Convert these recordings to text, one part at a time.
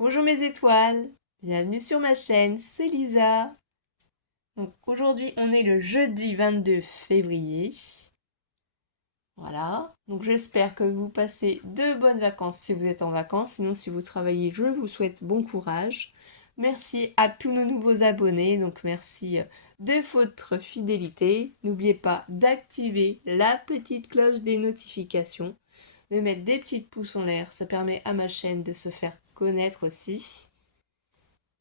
Bonjour mes étoiles, bienvenue sur ma chaîne, c'est Lisa. Donc aujourd'hui on est le jeudi 22 février. Voilà, donc j'espère que vous passez de bonnes vacances si vous êtes en vacances, sinon si vous travaillez je vous souhaite bon courage. Merci à tous nos nouveaux abonnés, donc merci de votre fidélité. N'oubliez pas d'activer la petite cloche des notifications, de mettre des petits pouces en l'air, ça permet à ma chaîne de se faire connaître aussi,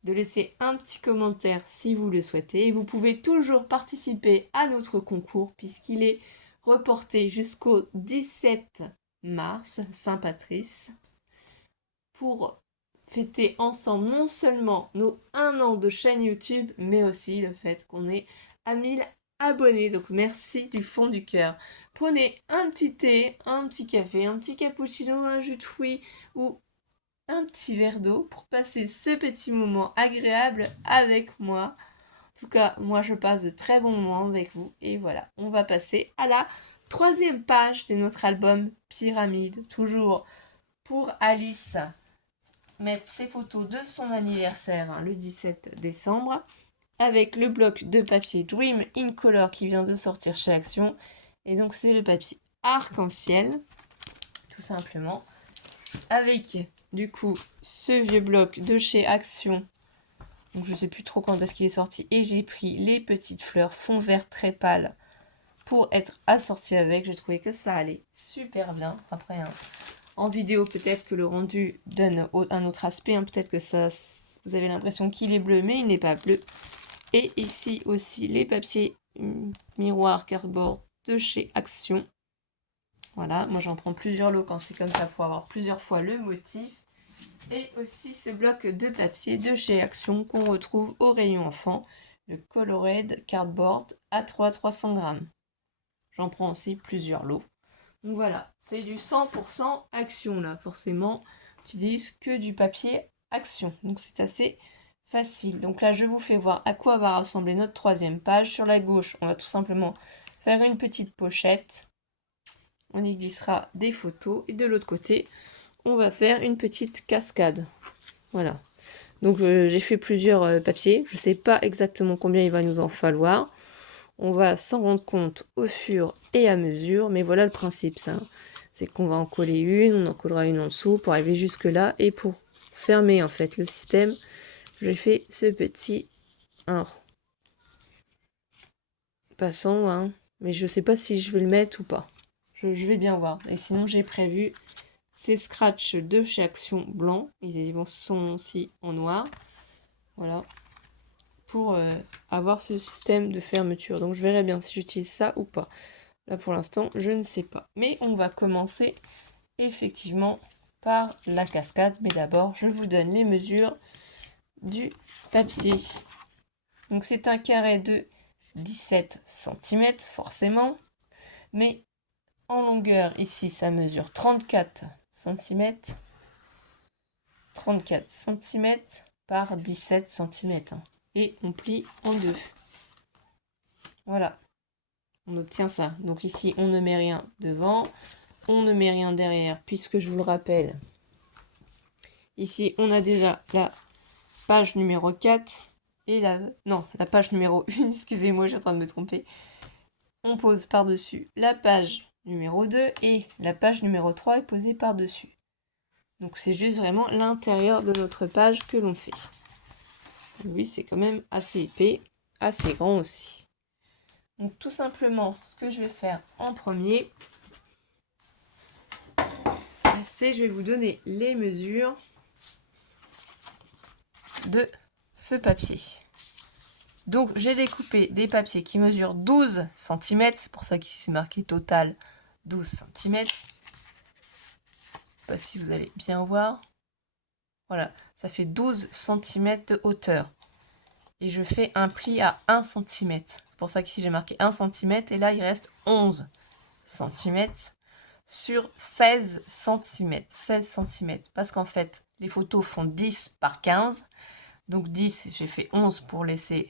de laisser un petit commentaire si vous le souhaitez. Et vous pouvez toujours participer à notre concours puisqu'il est reporté jusqu'au 17 mars, Saint-Patrice, pour fêter ensemble non seulement nos 1 an de chaîne YouTube, mais aussi le fait qu'on est à 1000 abonnés. Donc merci du fond du cœur. Prenez un petit thé, un petit café, un petit cappuccino, un jus de fruits ou un petit verre d'eau pour passer ce petit moment agréable avec moi. En tout cas, moi je passe de très bons moments avec vous. Et voilà, on va passer à la 3e page de notre album Pyramide. Toujours pour Alice mettre ses photos de son anniversaire, le 17 décembre. Avec le bloc de papier Dream in Color qui vient de sortir chez Action. Et donc c'est le papier arc-en-ciel, tout simplement. Avec du coup ce vieux bloc de chez Action, donc je sais plus trop quand est-ce qu'il est sorti, et j'ai pris les petites fleurs fond vert très pâle pour être assorti avec. J'ai trouvé que ça allait super bien. Après hein, en vidéo peut-être que le rendu donne un autre aspect, hein. Peut-être que ça vous avez l'impression qu'il est bleu mais il n'est pas bleu. Et ici aussi les papiers miroirs cardboard de chez Action. Voilà, moi j'en prends plusieurs lots quand c'est comme ça pour avoir plusieurs fois le motif. Et aussi ce bloc de papier de chez Action qu'on retrouve au rayon enfant, le Colored Cardboard A3 300 grammes. J'en prends aussi plusieurs lots. Donc voilà, c'est du 100% Action là, forcément, j'utilise que du papier Action. Donc c'est assez facile. Donc là, je vous fais voir à quoi va ressembler notre 3e page. Sur la gauche, on va tout simplement faire une petite pochette. On y glissera des photos. Et de l'autre côté, on va faire une petite cascade. Voilà. Donc j'ai fait plusieurs papiers. Je ne sais pas exactement combien il va nous en falloir. On va s'en rendre compte au fur et à mesure. Mais voilà le principe, ça. C'est qu'on va en coller une, on en collera une en dessous pour arriver jusque là. Et pour fermer en fait le système, j'ai fait ce petit passant, hein. Mais je ne sais pas si je vais le mettre ou pas. Je vais bien voir. Et sinon j'ai prévu ces scratchs de chez Action blanc. Ils sont aussi en noir. Voilà. Pour avoir ce système de fermeture. Donc je verrai bien si j'utilise ça ou pas. Là pour l'instant, je ne sais pas. Mais on va commencer effectivement par la cascade. Mais d'abord, je vous donne les mesures du papier. Donc c'est un carré de 17 cm forcément. Mais en longueur, ici, ça mesure 34 cm. 34 cm par 17 cm. Et on plie en deux. Voilà. On obtient ça. Donc ici, on ne met rien devant, on ne met rien derrière, puisque je vous le rappelle, ici, on a déjà la page numéro 4 et la page numéro 1, excusez-moi, je suis en train de me tromper. On pose par-dessus la page numéro 2 et la page numéro 3 est posée par-dessus. Donc c'est juste vraiment l'intérieur de notre page que l'on fait. Oui, c'est quand même assez épais, assez grand aussi. Donc tout simplement, ce que je vais faire en premier, c'est je vais vous donner les mesures de ce papier. Donc j'ai découpé des papiers qui mesurent 12 cm, c'est pour ça qu'ici c'est marqué total 12 cm. Je sais pas si vous allez bien voir. Voilà, ça fait 12 cm de hauteur. Et je fais un pli à 1 cm. C'est pour ça qu'ici j'ai marqué 1 cm et là il reste 11 cm sur 16 cm. 16 cm. Parce qu'en fait, les photos font 10 par 15. Donc 10, j'ai fait 11 pour laisser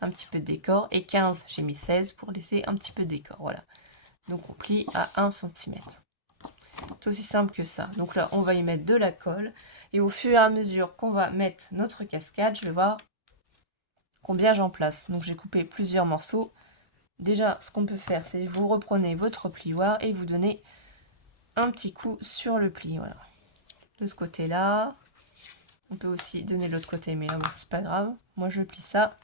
un petit peu de décor. Et 15, j'ai mis 16 pour laisser un petit peu de décor. Voilà. Donc on plie à 1 cm. C'est aussi simple que ça. Donc là, on va y mettre de la colle. Et au fur et à mesure qu'on va mettre notre cascade, je vais voir combien j'en place. Donc j'ai coupé plusieurs morceaux. Déjà, ce qu'on peut faire, c'est vous reprenez votre plioir et vous donnez un petit coup sur le pli. Voilà. De ce côté-là. On peut aussi donner l'autre côté, mais là, bon, c'est pas grave. Moi, je plie ça.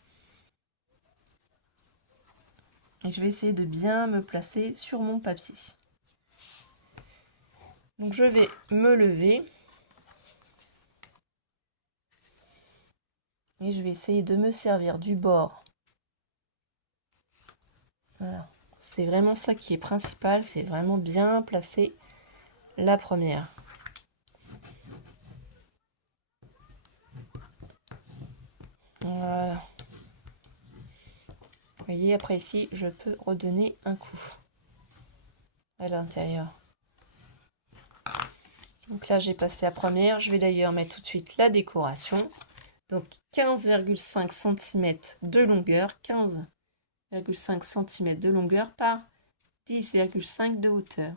Et je vais essayer de bien me placer sur mon papier. Donc, je vais me lever. Et je vais essayer de me servir du bord. Voilà. C'est vraiment ça qui est principal. C'est vraiment bien placer la première. Voilà. Vous voyez, après ici, je peux redonner un coup à l'intérieur. Donc là, j'ai passé la première. Je vais d'ailleurs mettre tout de suite la décoration. Donc 15,5 cm de longueur. 15,5 cm de longueur par 10,5 de hauteur.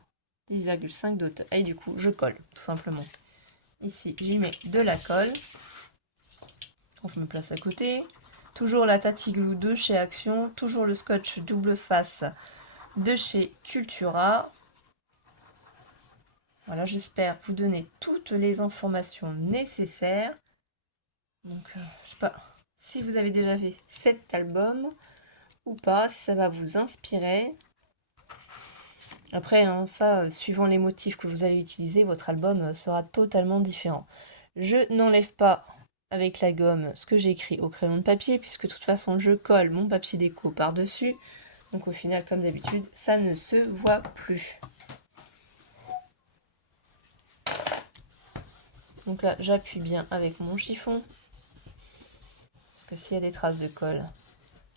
10,5 de hauteur. Et du coup, je colle, tout simplement. Ici, j'y mets de la colle. Donc, je me place à côté. Toujours la Tati Glue de chez Action. Toujours le scotch double face de chez Cultura. Voilà, j'espère vous donner toutes les informations nécessaires. Donc, je sais pas si vous avez déjà fait cet album ou pas, si ça va vous inspirer. Après, hein, ça, suivant les motifs que vous allez utiliser, votre album sera totalement différent. Je n'enlève pas avec la gomme ce que j'ai écrit au crayon de papier, puisque de toute façon, je colle mon papier déco par-dessus. Donc au final, comme d'habitude, ça ne se voit plus. Donc là, j'appuie bien avec mon chiffon. Parce que s'il y a des traces de colle,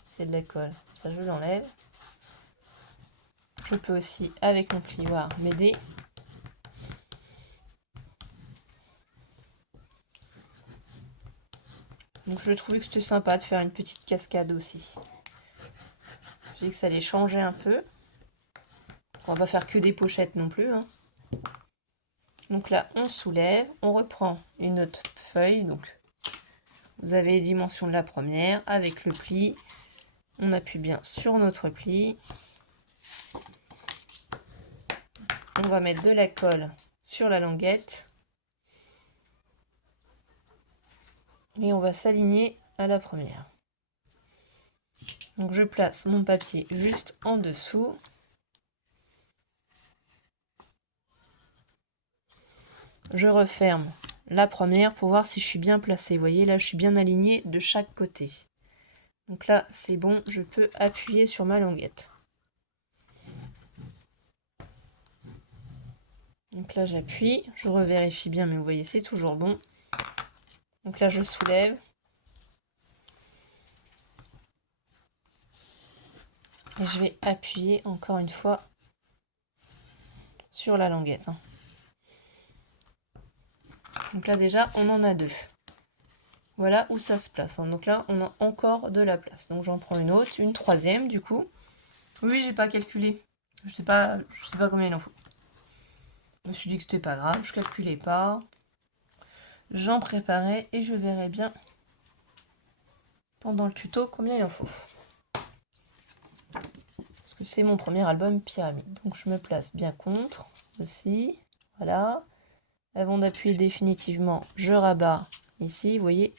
c'est de la colle. Ça, je l'enlève. Je peux aussi, avec mon plioir, m'aider. Donc je trouvais que c'était sympa de faire une petite cascade aussi. J'ai dit que ça allait changer un peu. On va pas faire que des pochettes non plus. Hein. Donc là, on soulève, on reprend une autre feuille. Donc vous avez les dimensions de la première avec le pli. On appuie bien sur notre pli. On va mettre de la colle sur la languette. Et on va s'aligner à la première. Donc je place mon papier juste en dessous. Je referme la première pour voir si je suis bien placée. Vous voyez, là, je suis bien alignée de chaque côté. Donc là, c'est bon, je peux appuyer sur ma languette. Donc là, j'appuie, je revérifie bien, mais vous voyez, c'est toujours bon. Donc là, je soulève. Et je vais appuyer encore une fois sur la languette. Donc là, déjà, on en a deux. Voilà où ça se place. Donc là, on a encore de la place. Donc j'en prends une autre, une troisième, du coup. Oui, j'ai pas calculé. Je sais pas combien il en faut. Je me suis dit que c'était pas grave, je calculais pas. J'en préparais et je verrai bien pendant le tuto combien il en faut. Parce que c'est mon premier album pyramide. Donc je me place bien contre aussi. Voilà. Avant d'appuyer définitivement, je rabats ici. Vous voyez,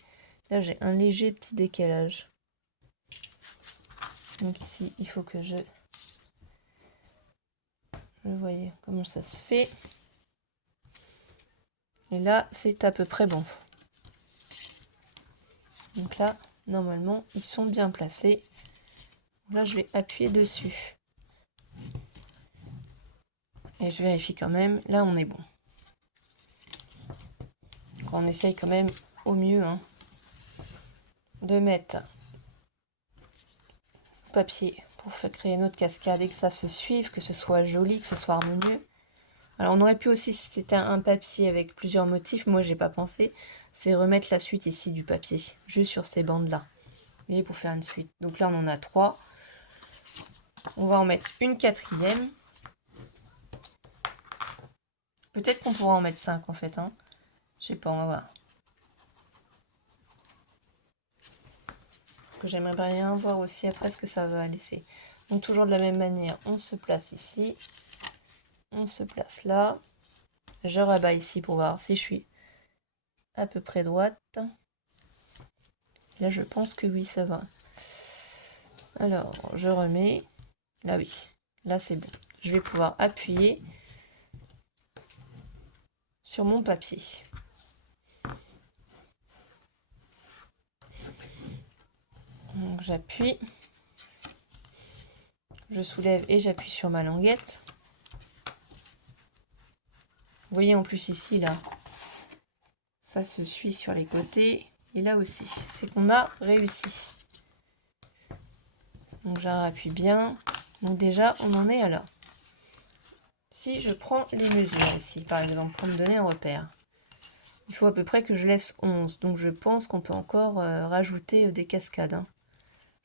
là j'ai un léger petit décalage. Donc ici, il faut que je... Vous voyez comment ça se fait. Et là, c'est à peu près bon. Donc là, normalement, ils sont bien placés. Là, je vais appuyer dessus. Et je vérifie quand même. Là, on est bon. Donc, on essaye quand même au mieux de mettre le papier pour créer notre cascade et que ça se suive, que ce soit joli, que ce soit harmonieux. Alors, on aurait pu aussi, si c'était un papier avec plusieurs motifs, moi, j'ai pas pensé, c'est remettre la suite ici du papier, juste sur ces bandes-là. Et pour faire une suite. Donc là, on en a 3. On va en mettre une quatrième. Peut-être qu'on pourra en mettre 5 en fait, hein. Je sais pas, on va voir. Parce que j'aimerais bien voir aussi après ce que ça va laisser. Donc toujours de la même manière, on se place ici. On se place là. Je rabats ici pour voir si je suis à peu près droite. Là, je pense que oui, ça va. Alors, je remets. Là, oui. Là, c'est bon. Je vais pouvoir appuyer sur mon papier. Donc, j'appuie. Je soulève et j'appuie sur ma languette. Vous voyez en plus ici, là, ça se suit sur les côtés. Et là aussi, c'est qu'on a réussi. Donc j'appuie bien. Donc déjà, on en est à là. Si je prends les mesures ici, par exemple, pour me donner un repère, il faut à peu près que je laisse 11. Donc je pense qu'on peut encore rajouter des cascades. Hein.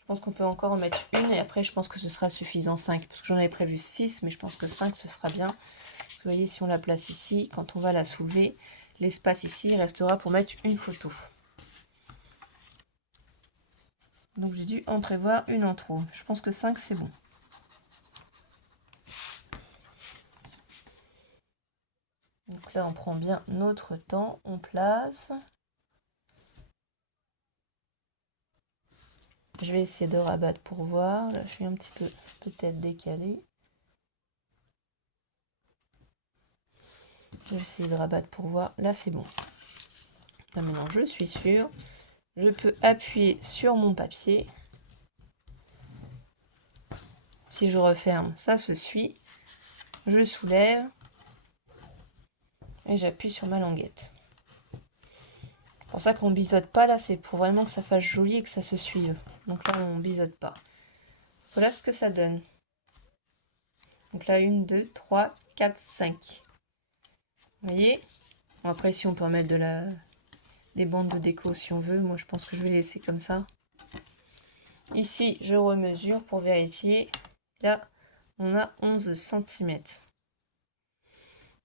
Je pense qu'on peut encore en mettre une et après je pense que ce sera suffisant 5. Parce que j'en avais prévu 6, mais je pense que 5 ce sera bien. Parce que vous voyez, si on la place ici, quand on va la soulever, l'espace ici restera pour mettre une photo. Donc j'ai dû en prévoir une en trop. Je pense que 5 c'est bon. Donc là on prend bien notre temps, on place. Je vais essayer de rabattre pour voir. Là je suis un petit peu peut-être décalée. Je vais essayer de rabattre pour voir. Là c'est bon. Là maintenant je suis sûre. Je peux appuyer sur mon papier. Si je referme, ça se suit. Je soulève. Et j'appuie sur ma languette. C'est pour ça qu'on biseaute pas là, c'est pour vraiment que ça fasse joli et que ça se suive. Donc là, on biseaute pas. Voilà ce que ça donne. Donc là, 1, 2, 3, 4, 5. Vous voyez? Bon, après, si on peut en mettre des bandes de déco si on veut. Moi, je pense que je vais laisser comme ça. Ici, je remesure pour vérifier. Là, on a 11 cm.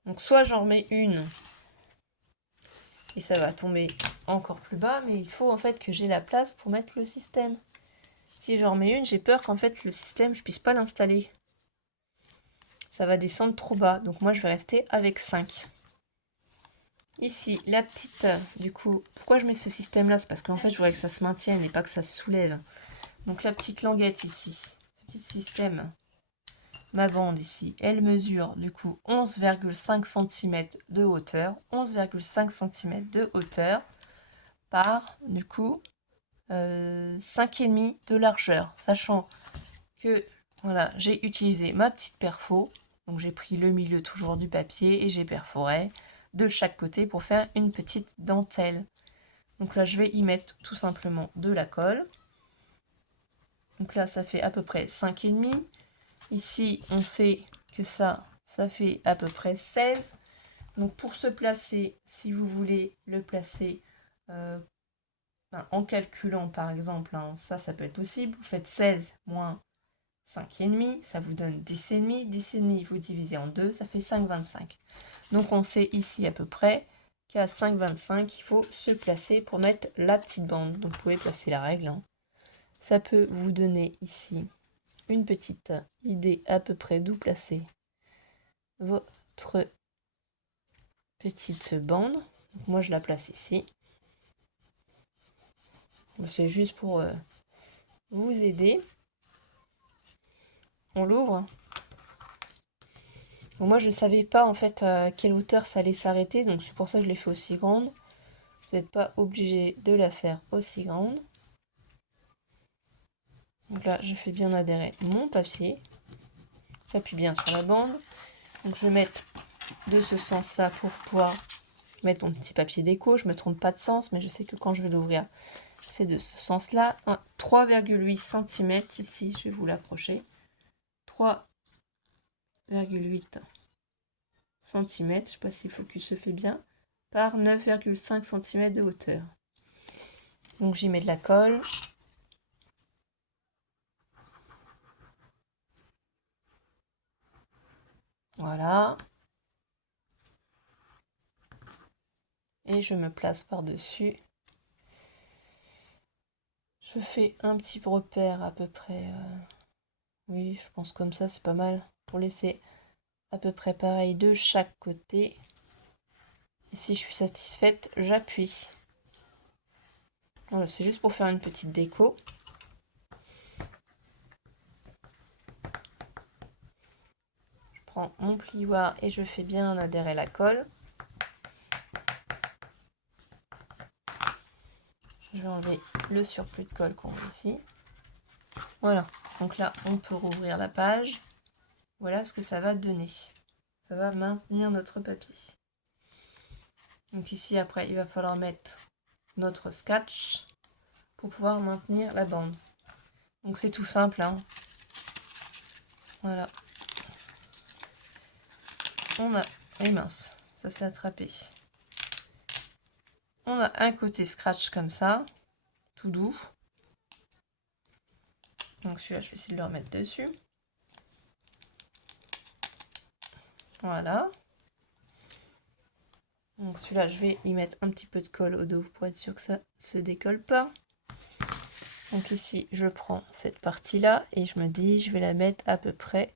Donc soit j'en remets une et ça va tomber encore plus bas, mais il faut en fait que j'ai la place pour mettre le système. Si j'en remets une, j'ai peur qu'en fait le système, je puisse pas l'installer. Ça va descendre trop bas, donc moi je vais rester avec 5. Ici, la petite, du coup, pourquoi je mets ce système-là? C'est parce qu'en fait, je voudrais que ça se maintienne et pas que ça se soulève. Donc la petite languette ici, ce petit système, ma bande ici, elle mesure du coup 11,5 cm de hauteur. 11,5 cm de hauteur par, du coup, 5,5 de largeur. Sachant que, voilà, j'ai utilisé ma petite perfo. Donc j'ai pris le milieu toujours du papier et j'ai perforé de chaque côté pour faire une petite dentelle. Donc là, je vais y mettre tout simplement de la colle. Donc là, ça fait à peu près 5,5. Ici, on sait que ça fait à peu près 16. Donc pour se placer, si vous voulez le placer en calculant par exemple, hein, ça peut être possible. Vous faites 16 moins 5,5, ça vous donne 10,5. 10,5, vous divisez en 2, ça fait 5,25. Donc on sait ici à peu près qu'à 5,25, il faut se placer pour mettre la petite bande. Donc vous pouvez placer la règle. Hein. Ça peut vous donner ici une petite idée à peu près d'où placer votre petite bande. Donc moi je la place ici. C'est juste pour vous aider. On l'ouvre. Bon, moi je ne savais pas en fait à quelle hauteur ça allait s'arrêter, donc c'est pour ça que je l'ai fait aussi grande. Vous n'êtes pas obligé de la faire aussi grande. Donc là, je fais bien adhérer mon papier. J'appuie bien sur la bande. Donc je vais mettre de ce sens-là pour pouvoir mettre mon petit papier déco. Je ne me trompe pas de sens, mais je sais que quand je vais l'ouvrir, c'est de ce sens-là. 3,8 cm ici, je vais vous l'approcher. 3,8 cm, je ne sais pas si le focus se fait bien, par 9,5 cm de hauteur. Donc j'y mets de la colle. Voilà. et je me place par-dessus. Je fais un petit repère à peu près. Oui, je pense comme ça, c'est pas mal. Pour laisser à peu près pareil de chaque côté. Et si je suis satisfaite, j'appuie. Voilà, c'est juste pour faire une petite déco. Je prends mon plioir et je fais bien adhérer la colle. Je vais enlever le surplus de colle qu'on voit ici. Voilà, donc là, on peut rouvrir la page. Voilà ce que ça va donner. Ça va maintenir notre papier. Donc ici, après, il va falloir mettre notre scotch pour pouvoir maintenir la bande. Donc c'est tout simple, hein. Voilà. On a... Et mince, ça s'est attrapé. On a un côté scratch comme ça, tout doux. Donc celui-là, je vais essayer de le remettre dessus. Voilà. Donc celui-là, je vais y mettre un petit peu de colle au dos pour être sûr que ça se décolle pas. Donc ici, je prends cette partie-là et je me dis, je vais la mettre à peu près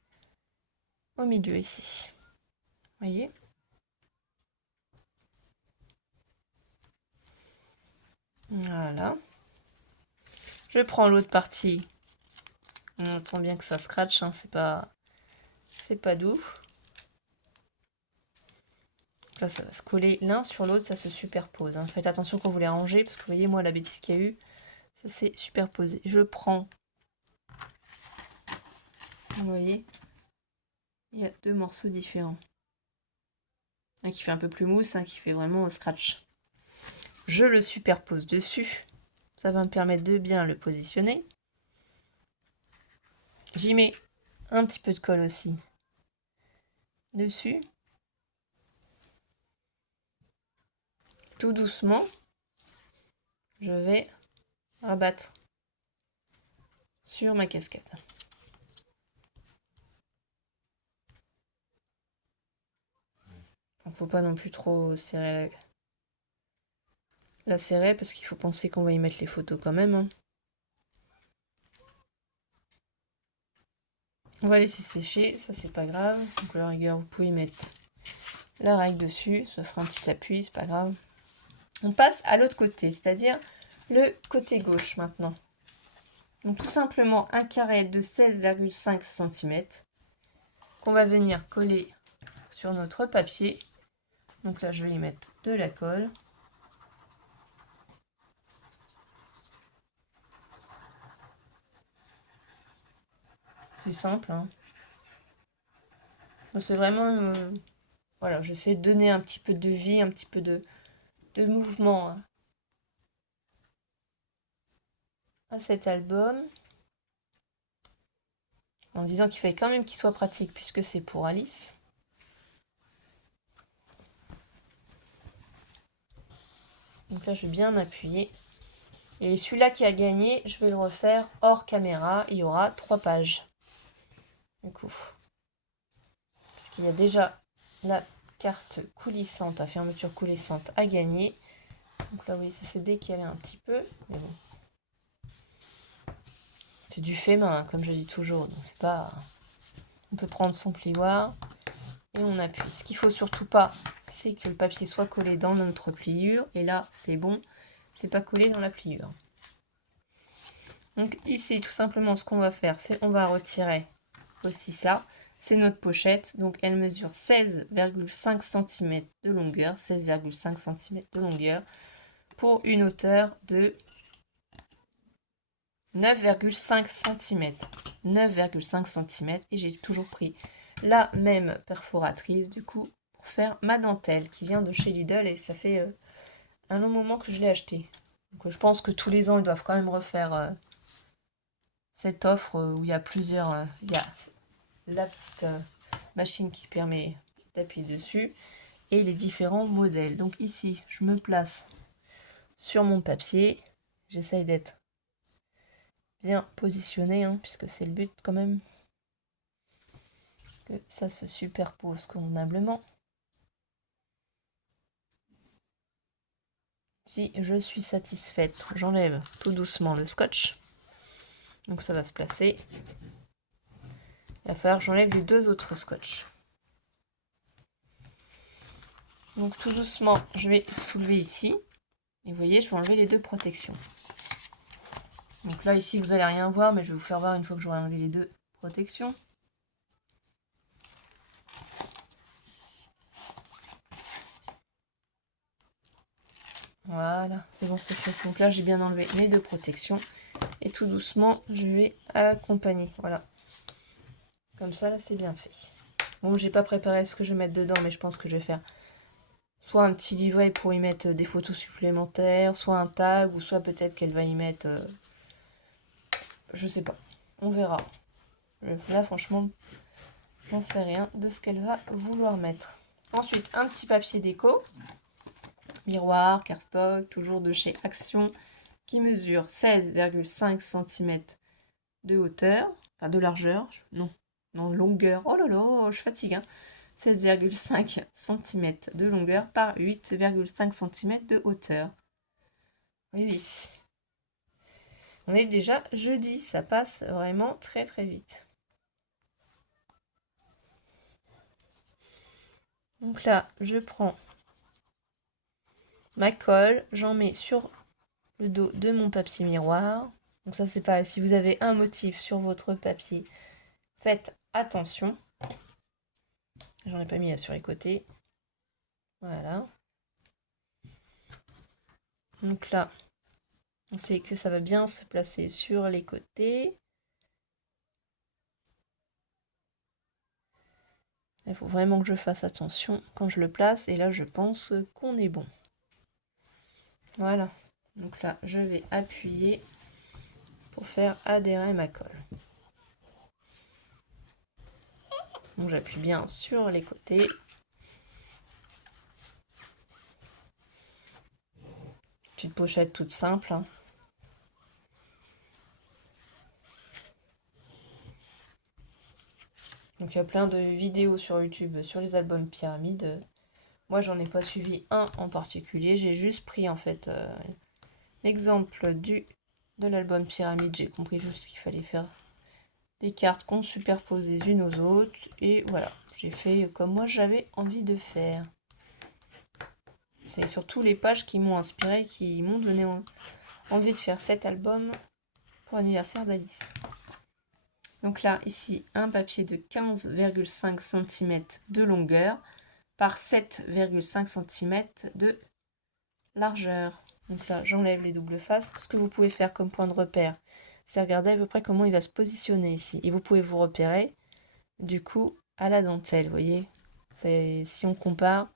au milieu ici. Vous voyez? Voilà. Je prends l'autre partie. On entend bien que ça scratch, hein, c'est pas doux. Là, ça va se coller l'un sur l'autre, ça se superpose, hein. Faites attention quand vous les rangez, parce que vous voyez, moi, la bêtise qu'il y a eu, ça s'est superposé. Je prends, vous voyez, il y a deux morceaux différents. Un qui fait un peu plus mousse, un qui fait vraiment scratch. Je le superpose dessus. Ça va me permettre de bien le positionner. J'y mets un petit peu de colle aussi dessus. Tout doucement, je vais rabattre sur ma casquette. Il ne faut pas non plus trop serrer la serrer parce qu'il faut penser qu'on va y mettre les photos quand même, hein. On va laisser sécher, ça c'est pas grave. Donc à la rigueur, vous pouvez mettre la règle dessus, ça fera un petit appui, c'est pas grave. On passe à l'autre côté, c'est-à-dire le côté gauche maintenant. Donc tout simplement un carré de 16,5 cm qu'on va venir coller sur notre papier. Donc là, je vais y mettre de la colle. C'est simple, hein. C'est vraiment... voilà, j'essaie de donner un petit peu de vie, un petit peu de mouvement, hein, à cet album. En disant qu'il fallait quand même qu'il soit pratique puisque c'est pour Alice. Donc là, je vais bien appuyer. Et celui-là qui a gagné, je vais le refaire hors caméra. Il y aura 3 pages. Du coup. Puisqu'il y a déjà la carte coulissante, la fermeture coulissante à gagner. Donc là, oui, ça s'est décalé un petit peu. Mais bon. C'est du fait main, comme je dis toujours. Donc c'est pas... On peut prendre son plioir et on appuie. Ce qu'il faut surtout pas, c'est que le papier soit collé dans notre pliure. Et là, c'est bon. C'est pas collé dans la pliure. Donc ici, tout simplement, ce qu'on va faire, c'est on va retirer aussi ça. C'est notre pochette. Donc elle mesure 16,5 cm de longueur. 16,5 cm de longueur pour une hauteur de 9,5 cm. 9,5 cm. Et j'ai toujours pris la même perforatrice, du coup, pour faire ma dentelle qui vient de chez Lidl. Et ça fait un long moment que je l'ai acheté. Donc je pense que tous les ans, ils doivent quand même refaire... cette offre où il y a plusieurs... il y a la petite machine qui permet d'appuyer dessus et les différents modèles. Donc ici, je me place sur mon papier. J'essaye d'être bien positionné, hein, puisque c'est le but quand même. Que ça se superpose convenablement. ici, je suis satisfaite. J'enlève tout doucement le scotch. Donc ça va se placer. Il va falloir que j'enlève les 2 autres scotch. Donc tout doucement, je vais soulever ici. Et vous voyez, je vais enlever les 2 protections. Donc là, ici, vous n'allez rien voir, mais je vais vous faire voir une fois que j'aurai enlevé les 2 protections. Voilà, c'est bon, c'est fait. Donc là, j'ai bien enlevé les 2 protections. Et tout doucement, je vais accompagner. Voilà. Comme ça, là, c'est bien fait. Bon, j'ai pas préparé ce que je vais mettre dedans, mais je pense que je vais faire soit un petit livret pour y mettre des photos supplémentaires, soit un tag, ou soit peut-être qu'elle va y mettre... je sais pas. On verra. Là, franchement, j'en sais rien de ce qu'elle va vouloir mettre. Ensuite, un petit papier déco. Miroir, cardstock, toujours de chez Action, qui mesure 16,5 cm de hauteur, enfin de largeur, non, longueur, oh là là, je fatigue, hein. 16,5 cm de longueur par 8,5 cm de hauteur. Oui, oui. On est déjà jeudi, ça passe vraiment très très vite. Donc là, je prends ma colle, j'en mets sur le dos de mon papier miroir. Donc ça c'est pareil, si vous avez un motif sur votre papier, faites attention. J'en ai pas mis là sur les côtés. Voilà. Donc là, on sait que ça va bien se placer sur les côtés. Il faut vraiment que je fasse attention quand je le place. Et là, je pense qu'on est bon. Voilà. Donc là, je vais appuyer pour faire adhérer ma colle. Donc j'appuie bien sur les côtés. Petite pochette toute simple, hein. Donc il y a plein de vidéos sur YouTube sur les albums pyramides. Moi j'en ai pas suivi un en particulier, j'ai juste pris en fait l'exemple de l'album pyramide. J'ai compris juste qu'il fallait faire des cartes qu'on superpose les unes aux autres. Et voilà, j'ai fait comme moi j'avais envie de faire. C'est surtout les pages qui m'ont inspiré, qui m'ont donné envie de faire cet album pour l'anniversaire d'Alice. Donc là, ici, un papier de 15,5 cm de longueur par 7,5 cm de largeur. Donc là, j'enlève les doubles faces. Ce que vous pouvez faire comme point de repère, c'est regarder à peu près comment il va se positionner ici. Et vous pouvez vous repérer, du coup, à la dentelle, vous voyez. Si on compare,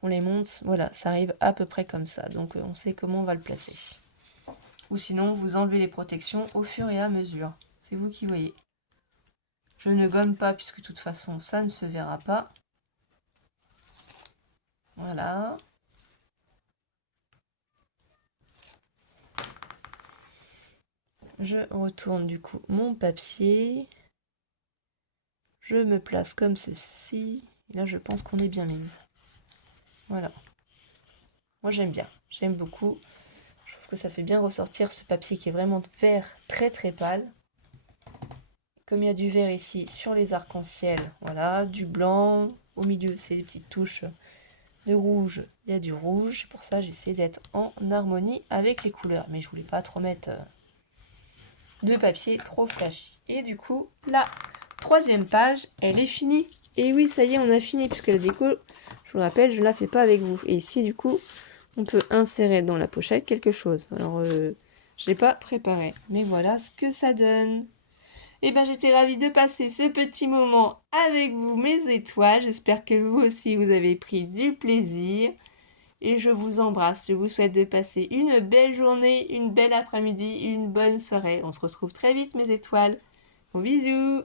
qu'on les monte, voilà, ça arrive à peu près comme ça. Donc on sait comment on va le placer. Ou sinon, vous enlevez les protections au fur et à mesure. C'est vous qui voyez. Je ne gomme pas puisque de toute façon, ça ne se verra pas. Voilà. Je retourne du coup mon papier. Je me place comme ceci. Et là, je pense qu'on est bien mise. Voilà. Moi, j'aime bien. J'aime beaucoup. Je trouve que ça fait bien ressortir ce papier qui est vraiment vert très très pâle. Comme il y a du vert ici sur les arcs-en-ciel, voilà, du blanc. Au milieu, c'est des petites touches de rouge. Il y a du rouge. C'est pour ça j'ai essayé d'être en harmonie avec les couleurs. Mais je voulais pas trop mettre de papier trop flashy. Et du coup, la 3e page, elle est finie. Et oui, ça y est, on a fini, puisque la déco, je vous rappelle, je la fais pas avec vous. Et ici, du coup, on peut insérer dans la pochette quelque chose. Alors, je l'ai pas préparé, mais voilà ce que ça donne. Et ben, j'étais ravie de passer ce petit moment avec vous, mes étoiles. J'espère que vous aussi, vous avez pris du plaisir. Et je vous embrasse. Je vous souhaite de passer une belle journée, une belle après-midi, une bonne soirée. On se retrouve très vite, mes étoiles. Gros bisous!